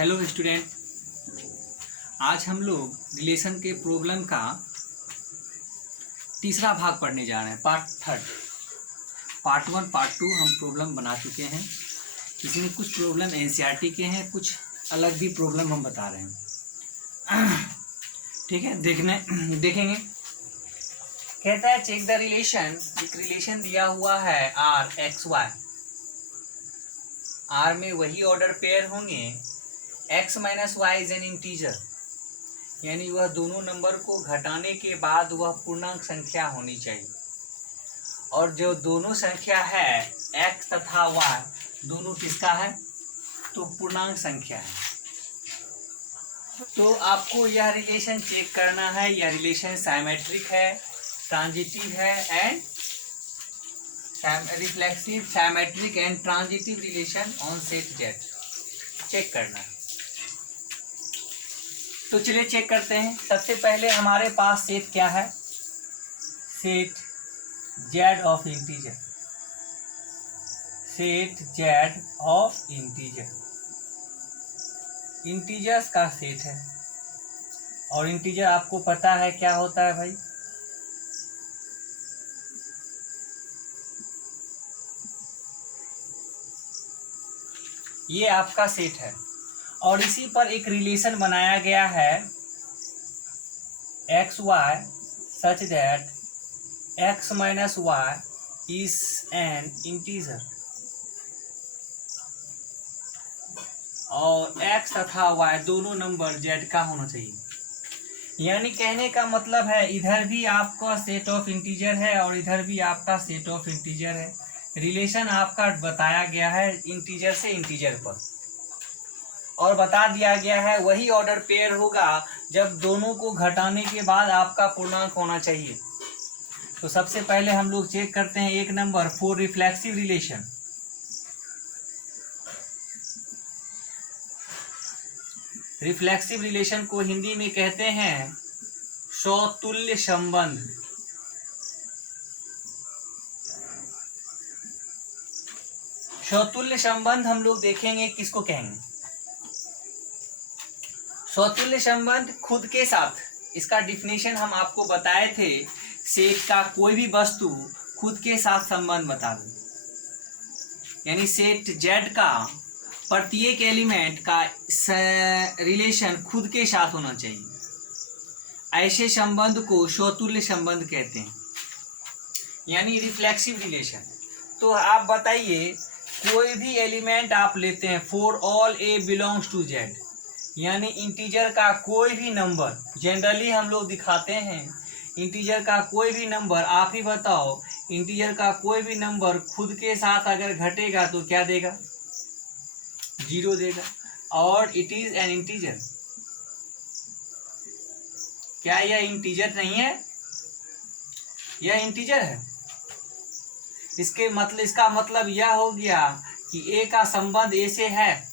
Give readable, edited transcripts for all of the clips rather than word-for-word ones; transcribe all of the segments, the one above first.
Hello student, आज हम लोग रिलेशन के प्रॉब्लम का तीसरा भाग पढ़ने जा रहे हैं। पार्ट 1 पार्ट 2 हम प्रॉब्लम बना चुके हैं। इसमें कुछ प्रॉब्लम एनसीईआरटी के हैं, कुछ अलग भी प्रॉब्लम हम बता रहे हैं। ठीक है, देखेंगे। कहता है चेक द रिलेशन। एक रिलेशन दिया हुआ है आर एक्स वाई। आर में वही ऑर्डर पेयर होंगे। x minus Y is an integer, यानी वह दोनों नंबर को घटाने के बाद वह पूर्णांक संख्या होनी चाहिए। और जो दोनों संख्या है x तथा y दोनों किसका है? तो पूर्णांक संख्या है। तो आपको यह रिलेशन चेक करना है। यह रिलेशन साइमेट्रिक है, ट्रांजिटिव है and reflexive, symmetric and transitive relation on set Z check करना है। तो चलिए चेक करते हैं। सबसे पहले हमारे पास सेट क्या है? Set Z of integer. Set Z of integer integers का सेट है। और इंटीजर आपको पता है क्या होता है भाई? ये आपका सेट है और इसी पर एक रिलेशन बनाया गया है X Y such that X minus Y is an integer और x तथा y दोनों नंबर z का होना चाहिए। यानी कहने का मतलब है इधर भी आपका सेट ऑफ इंटीजर है और इधर भी आपका सेट ऑफ इंटीजर है। रिलेशन आपका बताया गया है इंटीजर से इंटीजर पर और बता दिया गया है वही ऑर्डर पेयर होगा जब दोनों को घटाने के बाद आपका पूर्णांक होना चाहिए। तो सबसे पहले हम लोग चेक करते हैं एक number for reflexive relation. Reflexive relation को हिंदी में कहते हैं सौतुल्य संबंध। सौतुल्य संबंध हम लोग देखेंगे किसको कहेंगे। सौतुल्य संबंध खुद के साथ, इसका डिफिनेशन हम आपको बताए थे। सेट का कोई भी वस्तु खुद के साथ संबंध बता दे, यानी सेट जेड का प्रत्येक एलिमेंट का रिलेशन खुद के साथ होना चाहिए। ऐसे संबंध को सौतुल्य संबंध कहते हैं, यानी रिफ्लेक्सिव रिलेशन। तो आप बताइए कोई भी एलिमेंट आप लेते हैं for all A belongs to Z, यानी इंटीजर का कोई भी नंबर, जनरली हम लोग दिखाते हैं इंटीजर का कोई भी नंबर। आप ही बताओ इंटीजर का कोई भी नंबर खुद के साथ अगर घटेगा तो क्या देगा? 0 देगा। और इट इज एन इंटीजर। क्या यह इंटीजर नहीं है? यह इंटीजर है। इसका मतलब यह हो गया कि ए का संबंध ए से है,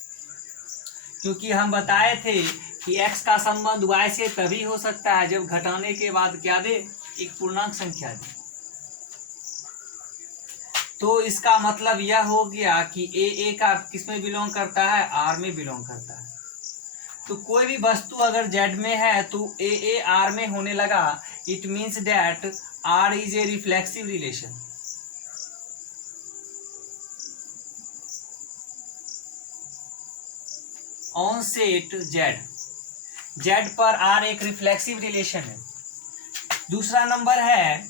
क्योंकि हम बताए थे कि x का संबंध y से तभी हो सकता है जब घटाने के बाद क्या दे? एक पूर्णांक संख्या दे। तो इसका मतलब यह हो गया कि ए का किस में बिलोंग करता है? आर में बिलोंग करता है। तो कोई भी वस्तु अगर जेड में है तो ए आर में होने लगा, it means that R is a reflexive relation. On set Z, Z पर आर एक रिफ्लेक्सिव रिलेशन है। दूसरा नंबर है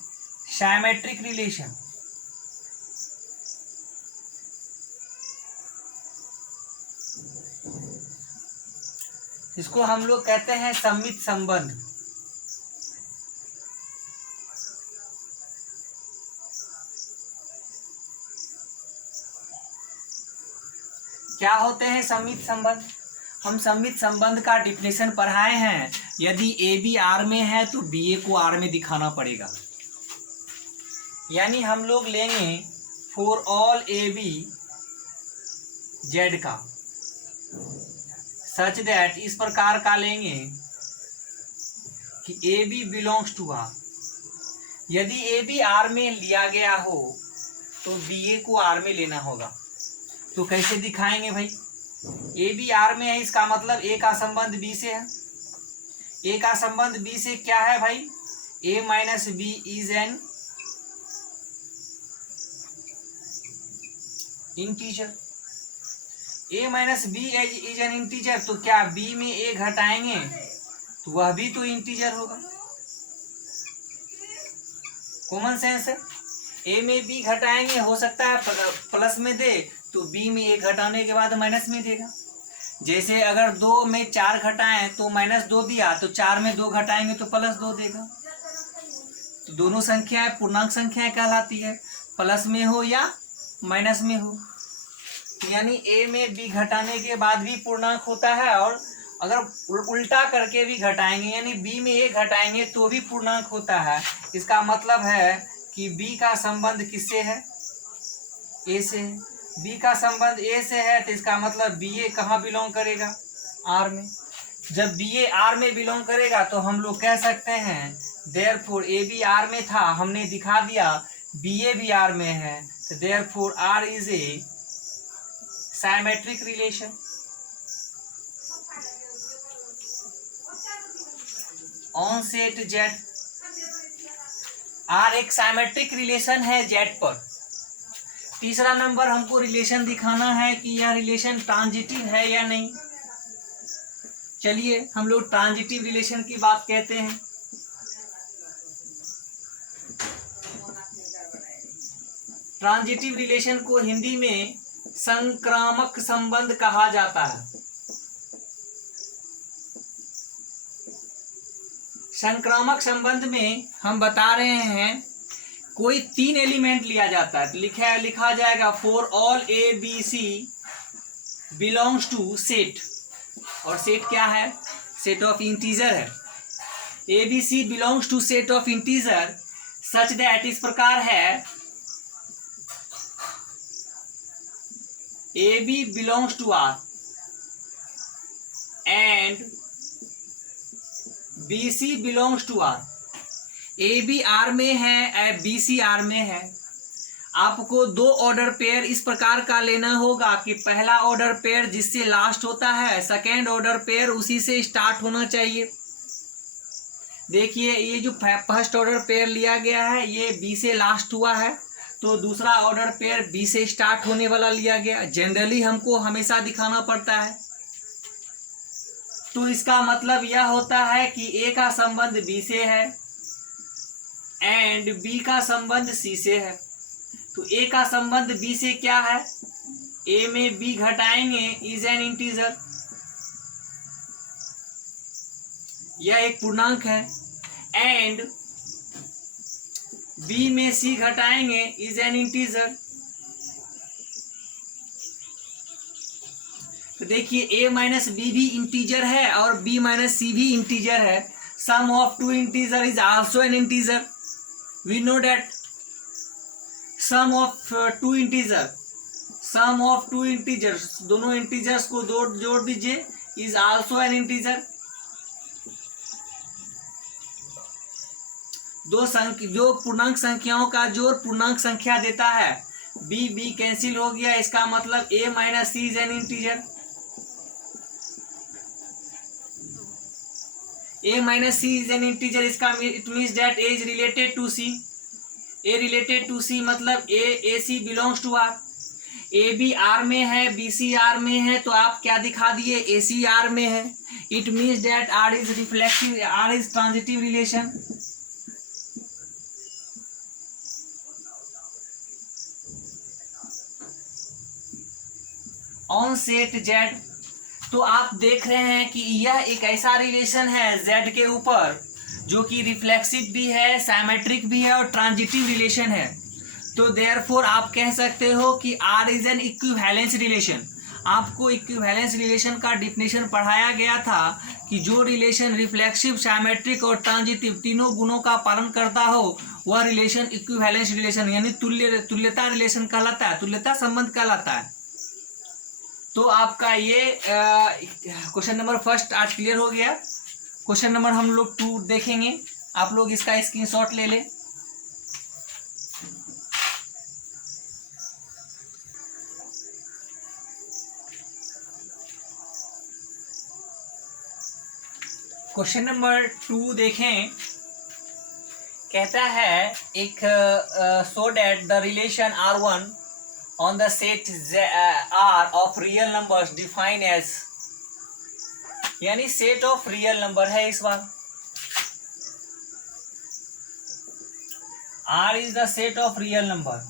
साइमेट्रिक रिलेशन। इसको हम लोग कहते हैं सममित संबंध। क्या होते हैं सममित संबंध? हम सममित संबंध का डिफिनेशन पढ़ाए हैं। यदि ए बी आर में है तो बी ए को आर में दिखाना पड़ेगा। यानी हम लोग लेंगे for all A B Z का सच दैट, इस प्रकार का लेंगे कि A B belongs to R. यदि ए बी आर में लिया गया हो तो बी ए को आर में लेना होगा। तो कैसे दिखाएंगे भाई? ए बी आर में है, इसका मतलब ए का संबंध बी से है। ए का संबंध बी से क्या है भाई? A minus B is an integer. A minus B is an integer, तो क्या बी में ए घटाएंगे तो वह भी तो इंटीजर होगा। कॉमन सेंस है। ए में बी घटाएंगे, हो सकता है प्लस में दे तो बी में ए घटाने के बाद माइनस में देगा। जैसे अगर 2 में 4 घटाएं तो -2 दिया, तो 4 में 2 घटाएंगे तो +2 देगा। तो दोनों संख्याएं पूर्णांक संख्याएं कहलाती है, प्लस में हो या माइनस में हो। यानी ए में बी घटाने के बाद भी पूर्णांक होता है, और अगर उल्टा करके भी घटाएंगे यानी बी में ए घटाएंगे तो भी पूर्णांक होता है। इसका मतलब है कि बी का संबंध किससे है? ए से है। बी का संबंध ए से है तो इसका मतलब बी ए कहाँ बिलोंग करेगा? आर में। जब बी ए आर में बिलोंग करेगा तो हम लोग कह सकते हैं देयरफॉर ए बी आर में था, हमने दिखा दिया बी ए भी आर में है, तो therefore R is a symmetric relation. On set Z, R एक साइमेट्रिक रिलेशन है जेड पर। तीसरा नंबर हमको रिलेशन दिखाना है कि यह रिलेशन ट्रांजिटिव है या नहीं। चलिए हम लोग ट्रांजिटिव रिलेशन की बात कहते हैं। ट्रांजिटिव रिलेशन को हिंदी में संक्रामक संबंध कहा जाता है। संक्रामक संबंध में हम बता रहे हैं कोई 3 एलिमेंट लिया जाता है, लिखा जाएगा for all A B C belongs to set. और सेट क्या है? सेट ऑफ इंटीजर है। A B C belongs to set of integer such that, इस प्रकार है A B belongs to R and B C belongs to R. A B R में है, B C R में है। आपको 2 ऑर्डर पेयर इस प्रकार का लेना होगा कि पहला ऑर्डर पेयर जिससे लास्ट होता है, सेकेंड ऑर्डर पेयर उसी से स्टार्ट होना चाहिए। देखिए ये जो फर्स्ट ऑर्डर पेयर लिया गया है ये बी से लास्ट हुआ है, तो दूसरा ऑर्डर पेयर बी से स्टार्ट होने वाला लिया गया। जनरली हमको हमेशा दिखाना पड़ता है। तो इसका मतलब यह होता है कि ए का संबंध बी से है एंड बी का संबंध सी से है। तो ए का संबंध बी से क्या है? ए में बी घटाएंगे इज एन इंटीजर, यह एक पूर्णांक है। एंड बी में सी घटाएंगे इज एन इंटीजर। तो देखिए ए माइनस बी भी इंटीजर है और बी माइनस सी भी इंटीजर है। Sum of 2 integer is also an integer. We know that sum of 2 integer, sum of 2 integers, दोनों इंटीजर्स को जोड़ दीजिए, इज आल्सो एन इंटीजर। जो पूर्णांक संख्याओं का जोड़ पूर्णांक संख्या देता है, बी बी कैंसिल हो गया, इसका मतलब A minus C is an integer. A minus C is an integer, इसका it means that A is related to C. A related to C मतलब A C belongs to R. A B R में है, B C R में है, तो आप क्या दिखा दिए? ए सी आर में है। It means that R is reflexive, R is transitive relation. On set Z, तो आप देख रहे हैं कि यह एक ऐसा रिलेशन है जेड के ऊपर जो कि रिफ्लेक्सिव भी है, साइमेट्रिक भी है और ट्रांजिटिव रिलेशन है। तो देयरफॉर आप कह सकते हो कि R is an equivalence relation. आपको इक्विवेलेंस रिलेशन का डिफिनेशन पढ़ाया गया था कि जो रिलेशन रिफ्लेक्सिव, साइमेट्रिक और ट्रांजिटिव तीनों गुणों का पालन करता हो वह रिलेशन इक्विवेलेंस रिलेशन यानी तुल्यता रिलेशन कहलाता है, तुल्यता संबंध कहलाता है। तो आपका ये क्वेश्चन नंबर फर्स्ट आज क्लियर हो गया। क्वेश्चन नंबर हम लोग 2 देखेंगे, आप लोग इसका स्क्रीनशॉट ले लें। क्वेश्चन नंबर 2 देखें। कहता है एक so that the relation R1 on the set R of real numbers define as, यानी सेट ऑफ रियल नंबर है इस बार। R is the set of real number,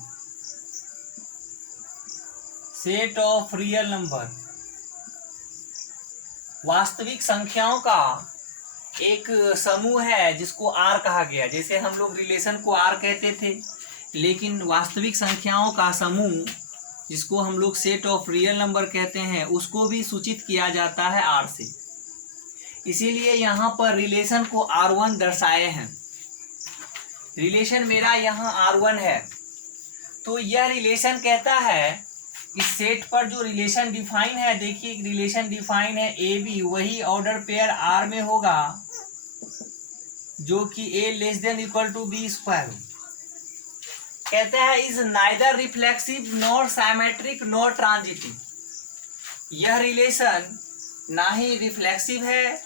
set of real number वास्तविक संख्याओं का एक समूह है जिसको R कहा गया। जैसे हम लोग रिलेशन को R कहते थे, लेकिन वास्तविक संख्याओं का समूह जिसको हम लोग सेट ऑफ रियल नंबर कहते हैं उसको भी सूचित किया जाता है R से। इसीलिए यहाँ पर रिलेशन को R1 दर्शाए हैं। रिलेशन मेरा यहाँ R1 है, तो यह रिलेशन कहता है इस सेट पर जो रिलेशन डिफाइन है, देखिए रिलेशन डिफाइन है ए बी, वही ऑर्डर पेयर R में होगा जो कि A less than equal to B square. कहता है is neither reflexive nor symmetric nor transitive. यह रिलेशन ना ही रिफ्लेक्सिव है,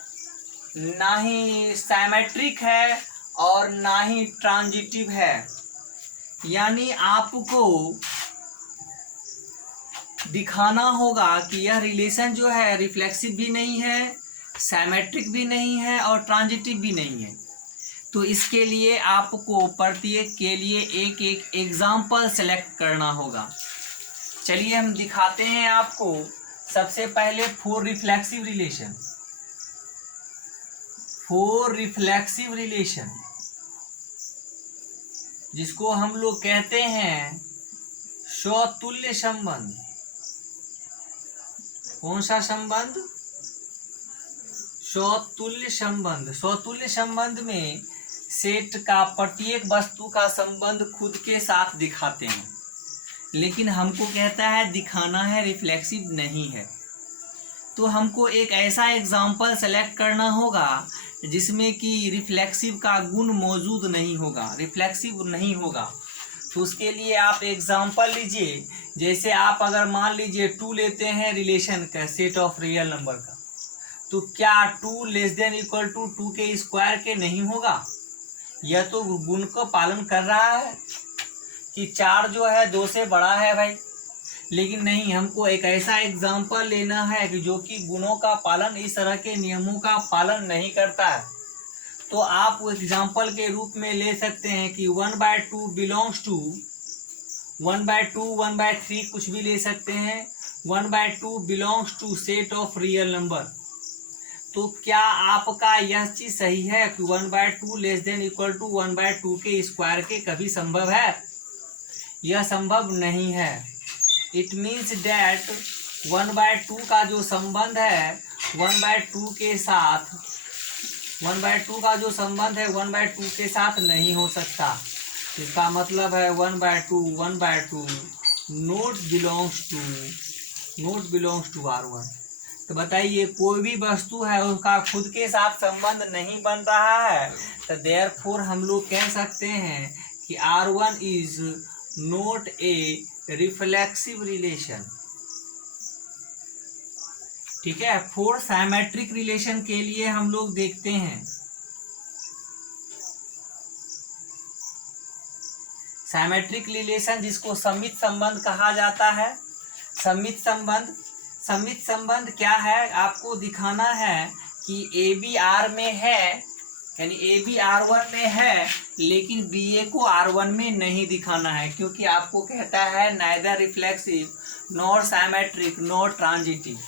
ना ही साइमेट्रिक है और ना ही ट्रांजिटिव है। यानी आपको दिखाना होगा कि यह रिलेशन जो है रिफ्लेक्सिव भी नहीं है, साइमेट्रिक भी नहीं है और ट्रांजिटिव भी नहीं है। तो इसके लिए आपको प्रत्येक के लिए एक एक एग्जाम्पल सेलेक्ट करना होगा। चलिए हम दिखाते हैं आपको। सबसे पहले four reflexive relation, four reflexive relation जिसको हम लोग कहते हैं स्वतुल्य संबंध। कौन सा संबंध? स्वतुल्य संबंध। स्वतुल्य संबंध में सेट का प्रत्येक वस्तु का संबंध खुद के साथ दिखाते हैं, लेकिन हमको कहता है दिखाना है रिफ्लेक्सिव नहीं है। तो हमको एक ऐसा एग्जाम्पल सेलेक्ट करना होगा जिसमें कि रिफ्लेक्सिव का गुण मौजूद नहीं होगा, रिफ्लेक्सिव नहीं होगा। तो उसके लिए आप एग्जाम्पल लीजिए। जैसे आप अगर मान लीजिए 2 लेते हैं रिलेशन का, सेट ऑफ रियल नंबर का, तो क्या 2 लेस देन इक्वल टू 2 के स्क्वायर के नहीं होगा? यह तो गुण को पालन कर रहा है कि 4 जो है 2 से बड़ा है भाई। लेकिन नहीं, हमको एक ऐसा एग्जाम्पल लेना है कि जो कि गुणों का पालन, इस तरह के नियमों का पालन नहीं करता है। तो आप एग्जाम्पल के रूप में ले सकते हैं कि 1/2 बिलोंग्स टू 1/2, 1/3 कुछ भी ले सकते हैं। 1/2 belongs to set of real number. तो क्या आपका यह चीज सही है कि 1/2 लेस देन इक्वल टू 1/2 के स्क्वायर के कभी संभव है? यह संभव नहीं है। इट मीन्स डैट 1/2 का जो संबंध है 1/2 के साथ, 1/2 का जो संबंध है 1/2 के साथ नहीं हो सकता। इसका मतलब है 1/2 नोट बिलोंग्स टू R1। तो बताइए, कोई भी वस्तु है उसका खुद के साथ संबंध नहीं बन रहा है, तो देयरफॉर हम लोग कह सकते हैं कि R1 is not a reflexive relation. ठीक है। 4 साइमेट्रिक रिलेशन के लिए हम लोग देखते हैं। साइमेट्रिक रिलेशन जिसको सममित संबंध कहा जाता है। सममित संबंध क्या है? आपको दिखाना है कि ए बी R में है, यानी ए बी R1 में है, लेकिन बी ए को R1 में नहीं दिखाना है, क्योंकि आपको कहता है neither reflexive nor symmetric nor transitive.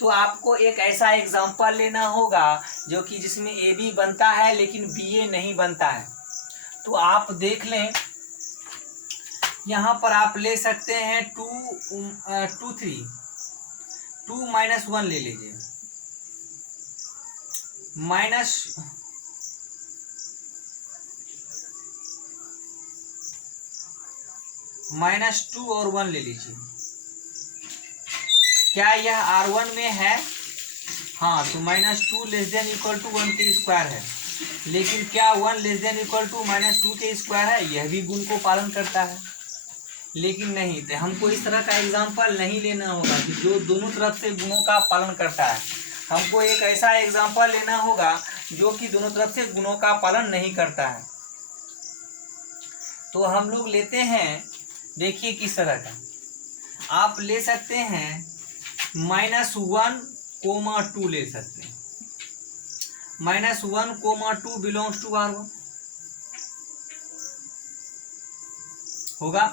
तो आपको एक ऐसा एग्जाम्पल लेना होगा जो कि जिसमें ए बी बनता है लेकिन बी ए नहीं बनता है। तो आप देख लें, यहाँ पर आप ले सकते हैं 2 -1 ले लीजिए, -2 और 1 ले लीजिए। क्या यह R1 में है? हाँ, तो -2 लेस देन इक्वल टू 1 के स्क्वायर है। लेकिन क्या 1 लेस देन इक्वल टू -2 के स्क्वायर है? यह भी गुण को पालन करता है। लेकिन नहीं, तो हमको इस तरह का एग्जाम्पल नहीं लेना होगा कि जो दोनों तरफ से गुणों का पालन करता है। हमको एक ऐसा एग्जाम्पल लेना होगा जो कि दोनों तरफ से गुणों का पालन नहीं करता है। तो हम लोग लेते हैं, देखिए किस तरह का आप ले सकते हैं, -1, 2 ले सकते हैं। -1, 2 बिलोंग्स टू R1 होगा।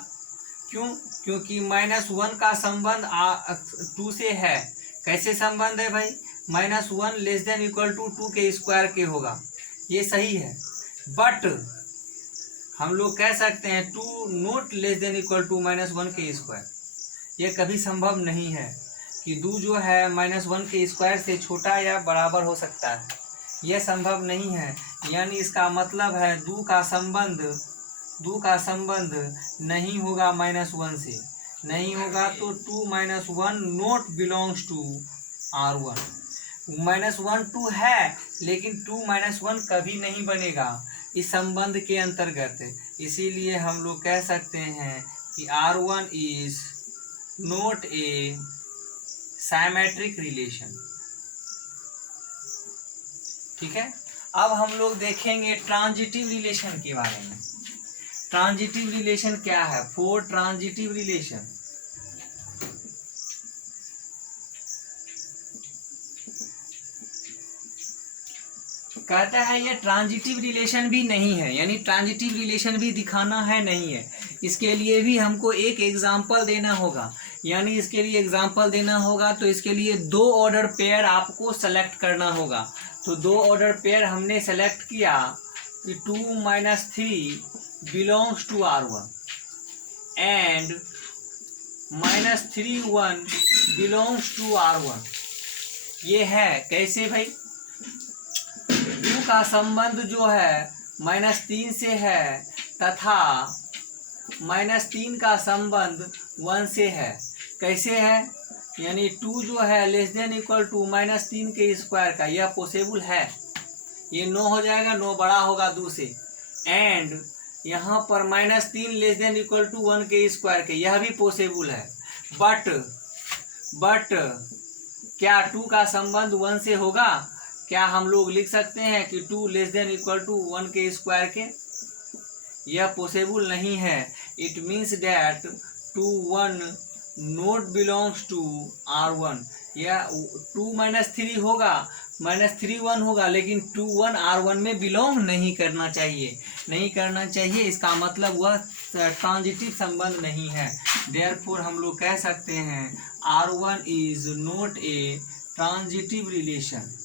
क्यों? क्योंकि -1 का संबंध 2 से है। कैसे संबंध है भाई? -1 लेस देन इक्वल टू 2 के स्क्वायर के होगा, ये सही है। बट हम लोग कह सकते हैं 2 not less than equal to -1 के स्क्वायर। ये कभी संभव नहीं है कि 2 जो है -1 के स्क्वायर से छोटा या बराबर हो सकता है, यह संभव नहीं है। यानी इसका मतलब है 2 का संबंध नहीं होगा -1 से, नहीं होगा। तो 2 - 1 नॉट बिलोंग्स टू R1। -1 2 है, लेकिन 2 - 1 कभी नहीं बनेगा इस संबंध के अंतर्गत। इसीलिए हम लोग कह सकते हैं कि R1 is not a symmetric relation. ठीक है। अब हम लोग देखेंगे ट्रांजिटिव रिलेशन के बारे में। ट्रांजिटिव रिलेशन क्या है? 4 ट्रांजिटिव रिलेशन। कहता है ये ट्रांजिटिव रिलेशन भी नहीं है, यानी ट्रांजिटिव रिलेशन भी दिखाना है, नहीं है। इसके लिए भी हमको एक एग्जाम्पल देना होगा, यानी इसके लिए एग्जाम्पल देना होगा। तो इसके लिए 2 ऑर्डर पेयर आपको सेलेक्ट करना होगा। तो 2 ऑर्डर पेयर हमने सेलेक्ट किया कि 2 - 3 belongs to R1 and -3 1 belongs to R1। ये है कैसे भाई? 2 का संबंध जो है -3 से है तथा -3 का संबंध 1 से है। कैसे है? यानी 2 जो है लेस देन इक्वल टू -3 के स्क्वायर का, यह पॉसिबल है। ये 9 हो जाएगा, 9 बड़ा होगा 2 से। एंड यहाँ पर -3 लेस देन इक्वल टू 1 के स्क्वायर के, यह भी पॉसिबल है। बट क्या 2 का संबंध 1 से होगा? क्या हम लोग लिख सकते हैं कि 2 लेस देन इक्वल टू 1 के स्क्वायर के? यह पॉसिबल नहीं है। It means that 2 1 not belongs to R1। यह 2 - 3 होगा, -3 1 होगा, लेकिन 2 1 R1 में बिलोंग नहीं करना चाहिए। इसका मतलब वह ट्रांजिटिव संबंध नहीं है। देयरफॉर हम लोग कह सकते हैं R1 is not a transitive relation.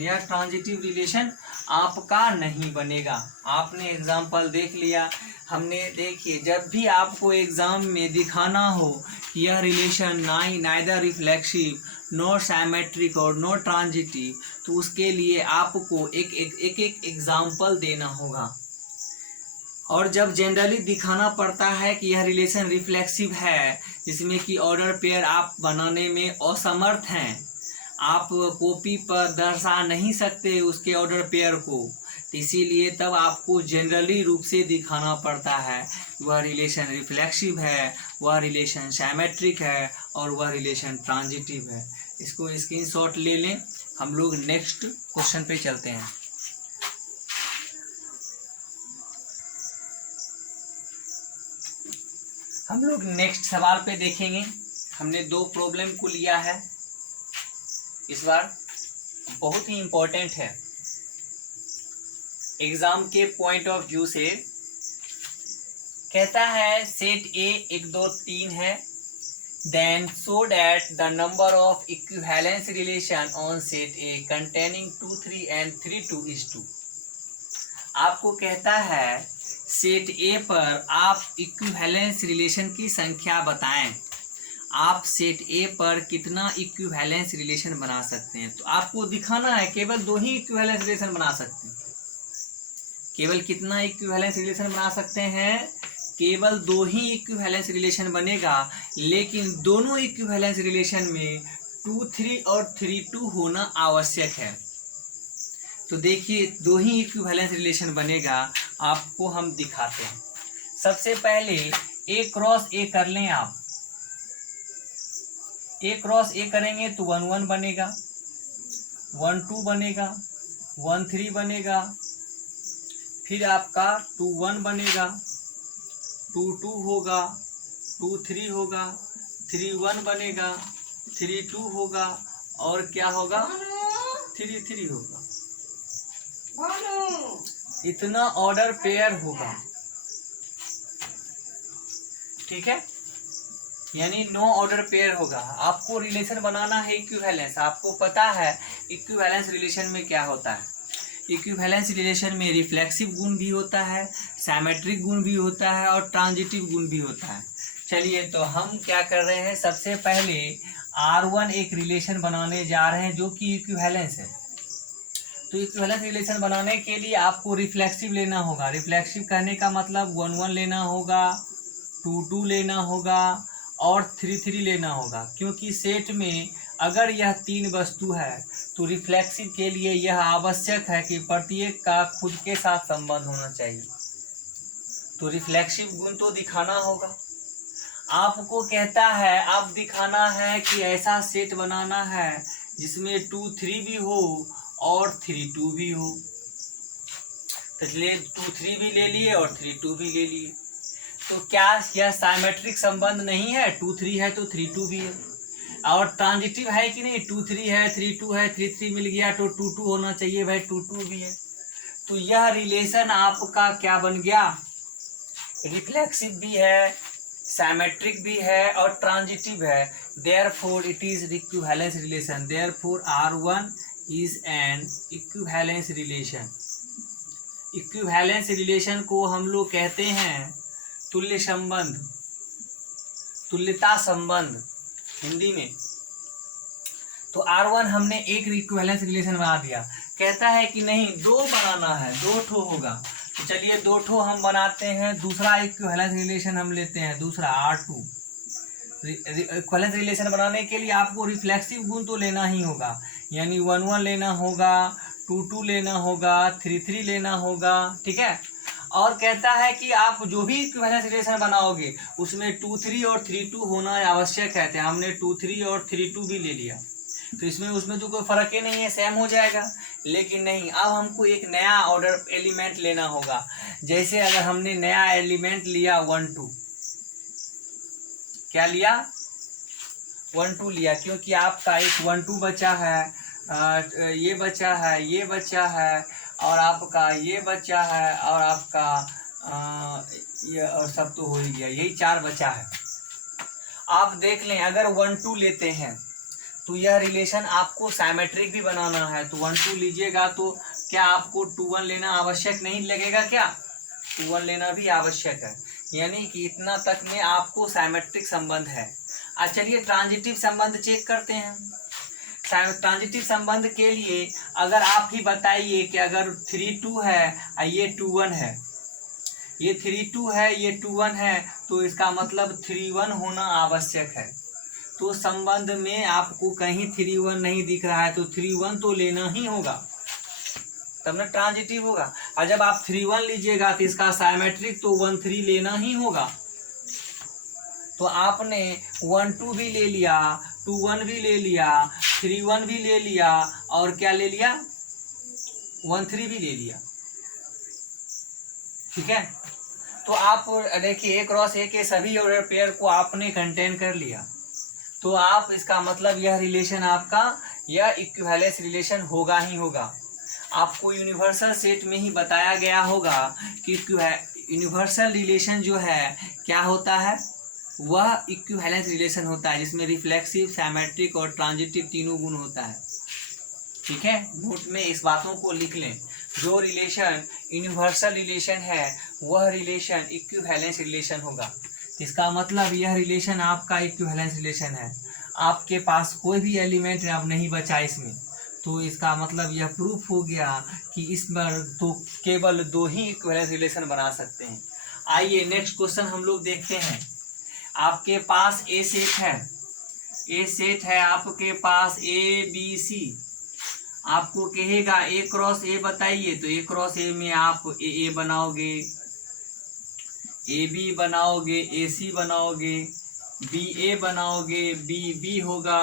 या ट्रांजिटिव रिलेशन आपका नहीं बनेगा। आपने एग्जाम्पल देख लिया, हमने। देखिए, जब भी आपको एग्जाम में दिखाना हो कि यह relation neither reflexive not symmetric और नॉट ट्रांजिटिव, तो उसके लिए आपको एक एग्जाम्पल देना होगा। और जब जनरली दिखाना पड़ता है कि यह रिलेशन रिफ्लेक्सिव है, जिसमें कि ऑर्डर पेयर आप बनाने में असमर्थ हैं, आप कॉपी पर दर्शा नहीं सकते उसके ऑर्डर पेयर को, इसीलिए तब आपको जनरली रूप से दिखाना पड़ता है वह रिलेशन रिफ्लेक्सिव है, वह रिलेशन साइमेट्रिक है और वह रिलेशन ट्रांजिटिव है। इसको स्क्रीनशॉट ले लें। हम लोग नेक्स्ट क्वेश्चन पे चलते हैं। हम लोग नेक्स्ट सवाल पे देखेंगे। हमने 2 प्रॉब्लम को लिया है इस बार, बहुत ही इम्पोर्टेंट है एग्जाम के पॉइंट ऑफ व्यू से। कहता है सेट ए 1 2 3 है, then show that the number of equivalence relation on set A containing 2 3 and 3 2 is 2। आपको कहता है सेट ए पर आप इक्विवेलेंस रिलेशन की संख्या बताएं। आप सेट ए पर कितना इक्विवेलेंस रिलेशन बना सकते हैं? तो आपको दिखाना है केवल 2 ही इक्विवेलेंस रिलेशन बना सकते हैं। केवल कितना इक्विवेलेंस रिलेशन बना सकते हैं? केवल 2 ही इक्विवेलेंस रिलेशन बनेगा, लेकिन दोनों इक्विवेलेंस रिलेशन में 2 3 और 3 2 होना आवश्यक है। तो देखिए 2 ही इक्विवेलेंस रिलेशन बनेगा, आपको हम दिखाते हैं। सबसे पहले A क्रॉस A कर लें आप। A क्रॉस A करेंगे तो 1 1 बनेगा। 1 2 बनेगा, 1 3 बनेगा, फिर आपका 2 1 बनेगा, 2 2 होगा, 2 3 होगा, 3 1 बनेगा, 3 2 होगा, और क्या होगा, 3 3 होगा। इतना ऑर्डर पेयर होगा, ठीक है, यानी नो ऑर्डर पेयर होगा। आपको रिलेशन बनाना है इक्विवेलेंस। आपको पता है इक्विवेलेंस रिलेशन में क्या होता है। इक्विवेलेंस रिलेशन में रिफ्लेक्सिव गुण भी होता है, सिमेट्रिक गुण भी होता है, और ट्रांजिटिव गुण भी होता है। चलिए तो हम क्या कर रहे हैं, सबसे पहले R1 एक रिलेशन बनाने जा रहे हैं जो कि इक्विवेलेंस है। तो इक्विवेलेंस रिलेशन बनाने के लिए आपको रिफ्लेक्सिव लेना होगा। रिफ्लेक्सिव कहने का मतलब 1 1 लेना होगा, 2 2 लेना होगा, और 3 3 लेना होगा। क्योंकि सेट में अगर यह 3 वस्तु है तो रिफ्लेक्सिव के लिए यह आवश्यक है कि प्रत्येक का खुद के साथ संबंध होना चाहिए। तो रिफ्लेक्सिव गुण तो दिखाना होगा। आपको कहता है, आप दिखाना है कि ऐसा सेट बनाना है जिसमें 2 3 भी हो और 3 2 भी हो। तो इसलिए 2 3 भी ले लिए और 3 2 भी ले लिए। तो क्या यह साइमेट्रिक संबंध नहीं है? 2 3 है तो 3 2 भी है। और ट्रांजिटिव है कि नहीं? 2 3 है, 3 2 है, 3 3 मिल गया तो 2 2 होना चाहिए भाई, 2 2 भी है। तो यह रिलेशन आपका क्या बन गया? रिफ्लेक्सिव भी है, सिमेट्रिक भी है, और ट्रांजिटिव है। Therefore it is equivalence relation. Therefore R1 is an equivalence relation. Equivalence relation को हम लोग कहते हैं तुल्य संबंध, तुल्यता संबंध हिंदी में। तो R1 हमने एक इक्विवेलेंस रिलेशन बना दिया। कहता है कि नहीं, 2 बनाना है, 2 ठो होगा। तो चलिए 2 ठो हम बनाते हैं। दूसरा इक्विवेलेंस रिलेशन हम लेते हैं, दूसरा R2। इक्विवेलेंस रिलेशन बनाने के लिए आपको रिफ्लेक्सिव गुण तो लेना ही होगा, यानी 1 1 लेना होगा, 2 2 लेना होगा, 3 3 लेना होगा, ठीक है। और कहता है कि आप जो भी इक्विवेलेंस रिलेशन बनाओगे उसमें 2 3 और 3 2 होना आवश्यक है। तो हमने 2 3 और 3 2 भी ले लिया, तो इसमें उसमें तो कोई फर्क ही नहीं है, सेम हो जाएगा। लेकिन नहीं, अब हमको एक नया ऑर्डर एलिमेंट लेना होगा। जैसे अगर हमने नया एलिमेंट लिया 1 2, क्या लिया? 1 2 लिया, क्योंकि आपका एक 1 2 बचा है, ये बचा है, ये बचा है, और आपका ये बचा है, और आपका ये, और सब तो हो ही गया, यही 4 बचा है। आप देख लें, अगर 1 2 लेते हैं तो यह रिलेशन आपको सिमेट्रिक भी बनाना है। तो 1 2 लीजिएगा तो क्या आपको 2 1 लेना आवश्यक नहीं लगेगा? क्या 2 1 लेना भी आवश्यक है, यानी कि इतना तक में आपको सिमेट्रिक संबंध है। आज चलिए ट्रांजिटिव संबंध चेक करते हैं। ट्रांजिटिव संबंध के लिए अगर आप ही बताइए कि अगर 3 2 है और ये 2 1 है, ये 3 2 है, ये 2 1 है, तो इसका मतलब 3 1 होना आवश्यक है। तो संबंध में आपको कहीं 3 1 नहीं दिख रहा है, तो 3 1 तो लेना ही होगा, तब ना ट्रांजिटिव होगा। और जब आप 3 1 लीजिएगा तो इसका साइमेट्रिक तो 1 3 लेना ही होगा। तो आपने 1 2 भी ले लिया, 2 1 भी ले लिया, 3 1 भी ले लिया, और क्या ले लिया? 1 3 भी ले लिया, ठीक है। तो आप देखिए A क्रॉस A के सभी ऑर्डर पेयर को आपने कंटेन कर लिया। तो आप, इसका मतलब यह रिलेशन आपका, यह इक्विवेलेंस रिलेशन होगा ही होगा। आपको यूनिवर्सल सेट में ही बताया गया होगा कि यूनिवर्सल रिलेशन जो है क्या होता है, वह इक्विवेलेंस रिलेशन होता है, जिसमें रिफ्लेक्सिव, सिमेट्रिक और ट्रांजिटिव तीनों गुण होता है, ठीक है। नोट में इस बातों को लिख लें। जो रिलेशन यूनिवर्सल रिलेशन है वह रिलेशन इक्विवेलेंस रिलेशन होगा। इसका मतलब यह रिलेशन आपका इक्विवेलेंस रिलेशन है। आपके पास कोई भी एलिमेंट अब नहीं बचा इसमें, तो इसका मतलब यह प्रूफ हो गया कि इस पर तो केवल 2 ही इक्विवेलेंस रिलेशन बना सकते हैं। आइए नेक्स्ट क्वेश्चन हम लोग देखते हैं। आपके पास ए सेट है, ए सेट है आपके पास ABC। आपको कहेगा A क्रॉस A बताइए, तो A क्रॉस A में आप AA बनाओगे, AB बनाओगे, AC बनाओगे, BA बनाओगे, BB होगा,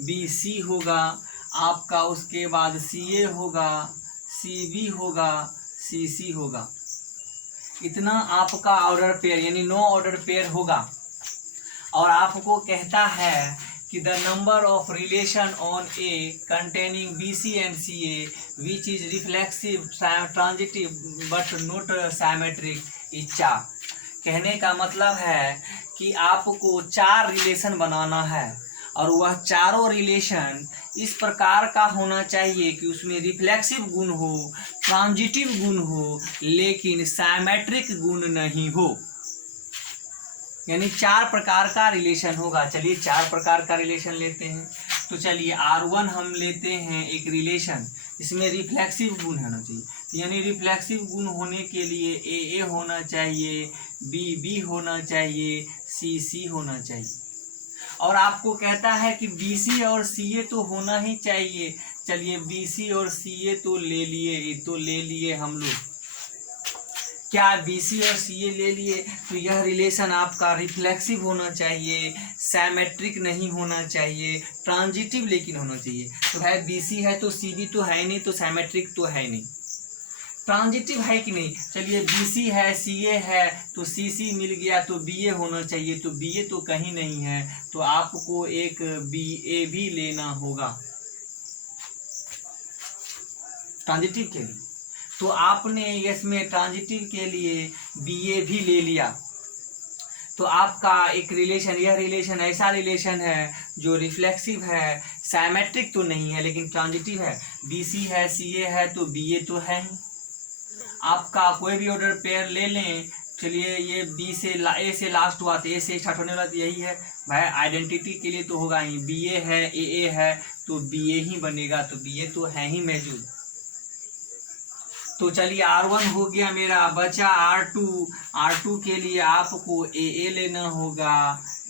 BC होगा। आपका उसके बाद CA होगा, CB होगा, CC होगा। इतना आपका ऑर्डर पेयर यानी 9 ऑर्डर पेयर होगा। और आपको कहता है कि the number of relation on A containing BC and CA which is reflexive transitive but not symmetric is 4। कहने का मतलब है कि आपको 4 रिलेशन बनाना है और वह चारों रिलेशन इस प्रकार का होना चाहिए कि उसमें रिफ्लेक्सिव गुण हो, ट्रांजिटिव गुण हो, लेकिन साइमेट्रिक गुण नहीं हो। यानी 4 प्रकार का रिलेशन होगा। चलिए 4 प्रकार का रिलेशन लेते हैं। तो चलिए R1 हम लेते हैं एक रिलेशन, इसमें रिफ्लेक्सिव गुण होना चाहिए। तो यानी रिफ्लेक्सिव गुण होने के लिए AA होना चाहिए, BB होना चाहिए, CC होना चाहिए। और आपको कहता है कि BC और CA तो होना ही चाहिए। चलिए BC और CA तो ले लिए हम लोग। क्या BC और CA ले लिए? तो यह रिलेशन आपका रिफ्लेक्सिव होना चाहिए, साइमेट्रिक नहीं होना चाहिए, ट्रांजिटिव लेकिन होना चाहिए। तो भाई BC है तो CB तो है नहीं, तो साइमेट्रिक तो है नहीं। ट्रांजिटिव है कि नहीं? चलिए BC है, CA है, तो CC मिल गया तो BA होना चाहिए, तो BA तो कहीं नहीं है, तो आपको एक BA भी लेना होगा ट्रांजिटिव के लिए। तो आपने इसमें ट्रांजिटिव के लिए BA भी ले लिया। तो आपका एक रिलेशन, यह रिलेशन ऐसा रिलेशन है जो रिफ्लेक्सिव है, साइमेट्रिक तो नहीं है लेकिन ट्रांजिटिव है। BC है, CA है, तो BA तो है ही। आपका कोई भी ऑर्डर पेयर ले लें। चलिए ये A से लास्ट हुआ तो A से स्टार्ट होने वाला, तो यही है भाई, आइडेंटिटी के लिए तो होगा ही। BA है, AA है, तो BA ही बनेगा, तो BA तो है ही मौजूद। तो चलिए R1 हो गया मेरा, बचा R2 के लिए आपको AA लेना होगा,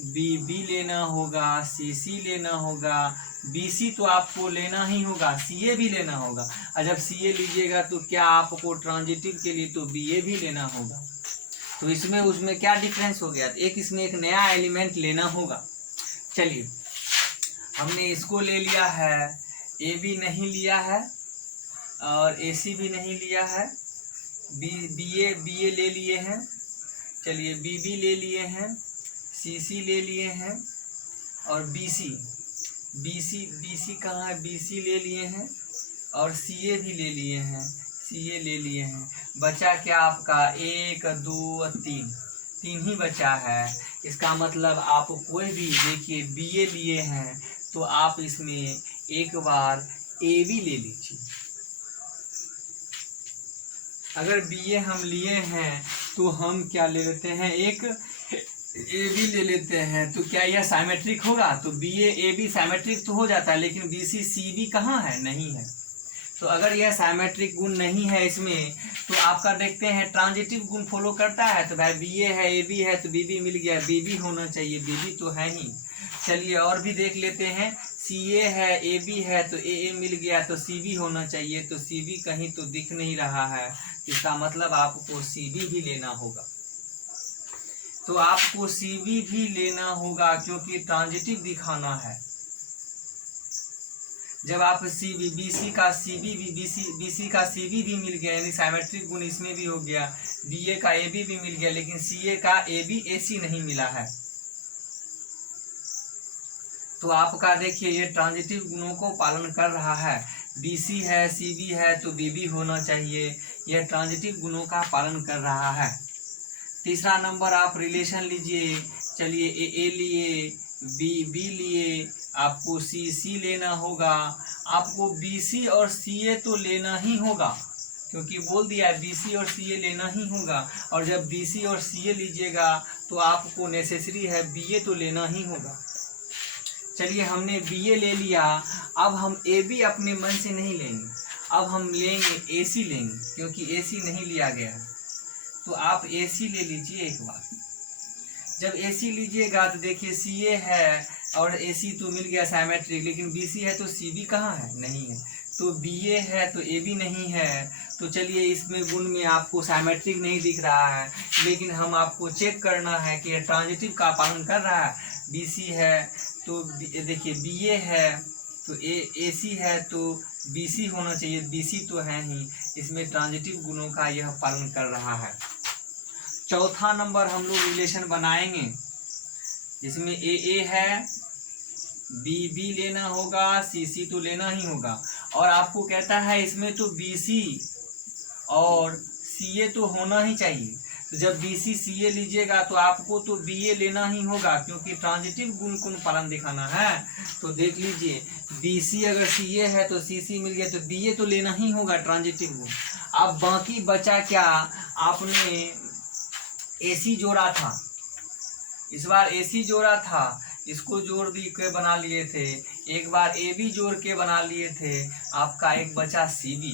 BB लेना होगा, CC लेना होगा, BC तो आपको लेना ही होगा, CA भी लेना होगा। और जब CA लीजिएगा तो क्या आपको ट्रांजिटिव के लिए तो BA भी लेना होगा। तो इसमें उसमें क्या डिफरेंस हो गया? एक इसमें एक नया एलिमेंट लेना होगा। चलिए हमने इसको ले लिया है, AB नहीं लिया है और AC भी नहीं लिया है, BA ले लिए हैं। चलिए BB ले लिए हैं, CC ले लिए हैं और BC कहाँ है? BC ले लिए हैं और CA भी ले लिए हैं, CA ले लिए हैं। बचा क्या आपका? 1 2 3 ही बचा है। इसका मतलब आप कोई भी देखिए BA लिए हैं तो आप इसमें एक बार AB ले लीजिए। अगर BA हम लिए हैं तो हम क्या ले लेते हैं? एक AB ले लेते हैं। तो क्या यह साइमेट्रिक होगा? तो BA AB साइमेट्रिक तो हो जाता है, लेकिन BC CB कहाँ है? नहीं है। तो अगर यह साइमेट्रिक गुण नहीं है इसमें, तो आपका देखते हैं ट्रांजिटिव गुण फॉलो करता है। तो भाई BA है, AB है, तो BB मिल गया, BB होना चाहिए, BB तो है ही। चलिए और भी देख लेते हैं। CA है, AB है, तो AA मिल गया, तो CB होना चाहिए, तो CB कहीं तो दिख नहीं रहा है। इसका मतलब आपको CB भी लेना होगा। तो आपको CB भी लेना होगा क्योंकि ट्रांजिटिव दिखाना है। जब आप BC का CB भी मिल गया, यानी साइमेट्रिक गुण इसमें भी हो गया, BA का AB भी मिल गया, लेकिन CA का AB AC नहीं मिला है। तो आपका देखिए ये ट्रांजिटिव गुणों को पालन कर रहा है। BC है, CB है, तो BB होना चाहिए, यह ट्रांजिटिव गुणों का पालन कर रहा है। तीसरा नंबर आप रिलेशन लीजिए। चलिए AA लिए, BB लिए, आपको CC लेना होगा। आपको BC और CA तो लेना ही होगा, क्योंकि बोल दिया है BC और CA लेना ही होगा। और जब BC और CA लीजिएगा तो आपको नेसेसरी है BA तो लेना ही होगा। चलिए हमने BA ले लिया। अब हम AB अपने मन से नहीं लेंगे, अब हम लेंगे AC लेंगे, क्योंकि AC नहीं लिया गया है। तो आप AC ले लीजिए एक बार। जब AC लीजिएगा तो देखिए CA है और AC तो मिल गया साइमेट्रिक, लेकिन BC है तो CB कहाँ है? नहीं है। तो BA है तो AB नहीं है। तो चलिए इसमें गुण में आपको साइमेट्रिक नहीं दिख रहा है, लेकिन हम आपको चेक करना है कि ट्रांजिटिव का पालन कर रहा है। BC है तो देखिए BA है, तो AC है तो BC होना चाहिए, BC तो है ही, इसमें ट्रांजिटिव गुणों का यह पालन कर रहा है। चौथा नंबर हम लोग रिलेशन बनाएंगे, इसमें AA है, BB लेना होगा, CC तो लेना ही होगा, और आपको कहता है इसमें तो BC और CA तो होना ही चाहिए। तो जब BC CA लीजिएगा तो आपको तो BA लेना ही होगा, क्योंकि ट्रांजिटिव गुण को पालन दिखाना है। तो देख लीजिए, BC अगर CA है तो CC मिल गया, तो BA तो लेना ही होगा ट्रांजिटिव गुण। अब बाकी बचा क्या, आपने AC जोड़ा था, इस बार AC जोड़ा था, इसको जोड़ दी के बना लिए थे, एक बार AB जोड़ के बना लिए थे, आपका एक बचा CB,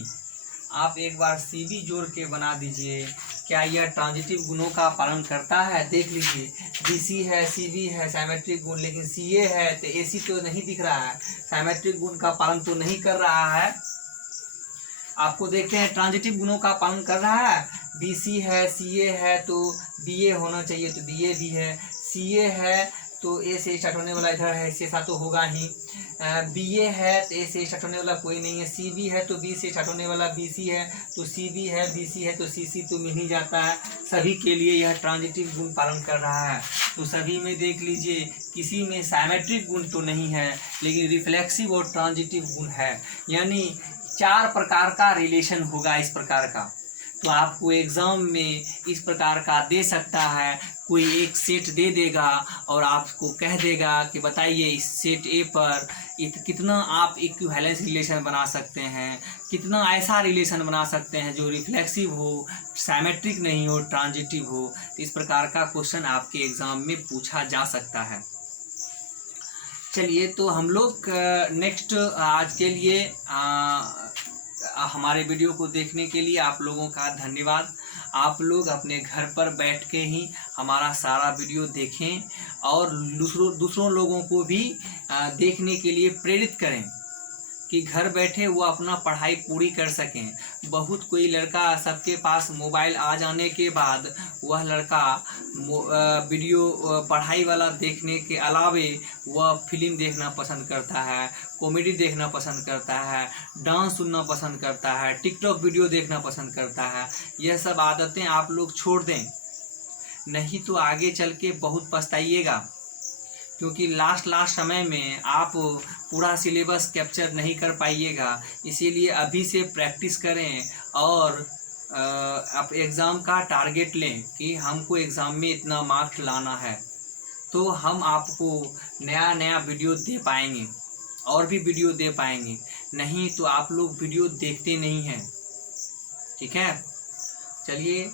आप एक बार CB जोड़ के बना दीजिए। क्या यह ट्रांजिटिव गुणों का पालन करता है? देख लीजिए, BC है, CB है, साइमेट्रिक गुण, लेकिन CA है तो AC तो नहीं दिख रहा है, साइमेट्रिक गुण का पालन तो नहीं कर रहा है। आपको देखते हैं ट्रांजिटिव गुणों का पालन कर रहा है। BC है, CA है तो BA होना चाहिए, तो BA भी है। CA है तो A से स्टार्ट होने वाला इधर है, इसके साथ तो होगा ही। BA है तो A से स्टार्ट होने वाला कोई नहीं है। CB है तो B से स्टार्ट होने वाला BC है, तो CB है। BC है तो CC तो मिल ही जाता है। सभी के लिए यह ट्रांजिटिव गुण पालन कर रहा है। तो सभी में देख लीजिए, किसी में साइमेट्रिक गुण तो नहीं है, लेकिन रिफ्लेक्सिव और ट्रांजिटिव गुण है, यानी 4 प्रकार का रिलेशन होगा इस प्रकार का। तो आपको एग्ज़ाम में इस प्रकार का दे सकता है, कोई एक सेट दे देगा और आपको कह देगा कि बताइए इस सेट ए पर कितना आप इक्विवेलेंस रिलेशन बना सकते हैं, कितना ऐसा रिलेशन बना सकते हैं जो रिफ्लेक्सिव हो, साइमेट्रिक नहीं हो, ट्रांजिटिव हो। तो इस प्रकार का क्वेश्चन आपके एग्ज़ाम में पूछा जा सकता है। चलिए, तो हम लोग नेक्स्ट आज के लिए हमारे वीडियो को देखने के लिए आप लोगों का धन्यवाद। आप लोग अपने घर पर बैठ के ही हमारा सारा वीडियो देखें और दूसरों लोगों को भी देखने के लिए प्रेरित करें कि घर बैठे वो अपना पढ़ाई पूरी कर सकें। बहुत कोई लड़का, सबके पास मोबाइल आ जाने के बाद वह लड़का वीडियो पढ़ाई वाला देखने के अलावे वह फिल्म देखना पसंद करता है, कॉमेडी देखना पसंद करता है, डांस सुनना पसंद करता है, टिकटॉक वीडियो देखना पसंद करता है। यह सब आदतें आप लोग छोड़ दें, नहीं तो आगे चल के बहुत पछताइएगा, क्योंकि लास्ट समय में आप पूरा सिलेबस कैप्चर नहीं कर पाइएगा। इसीलिए अभी से प्रैक्टिस करें और आप एग्ज़ाम का टारगेट लें कि हमको एग्ज़ाम में इतना मार्क्स लाना है, तो हम आपको नया नया वीडियो दे पाएंगे और भी वीडियो दे पाएंगे। नहीं तो आप लोग वीडियो देखते नहीं हैं। ठीक है, चलिए।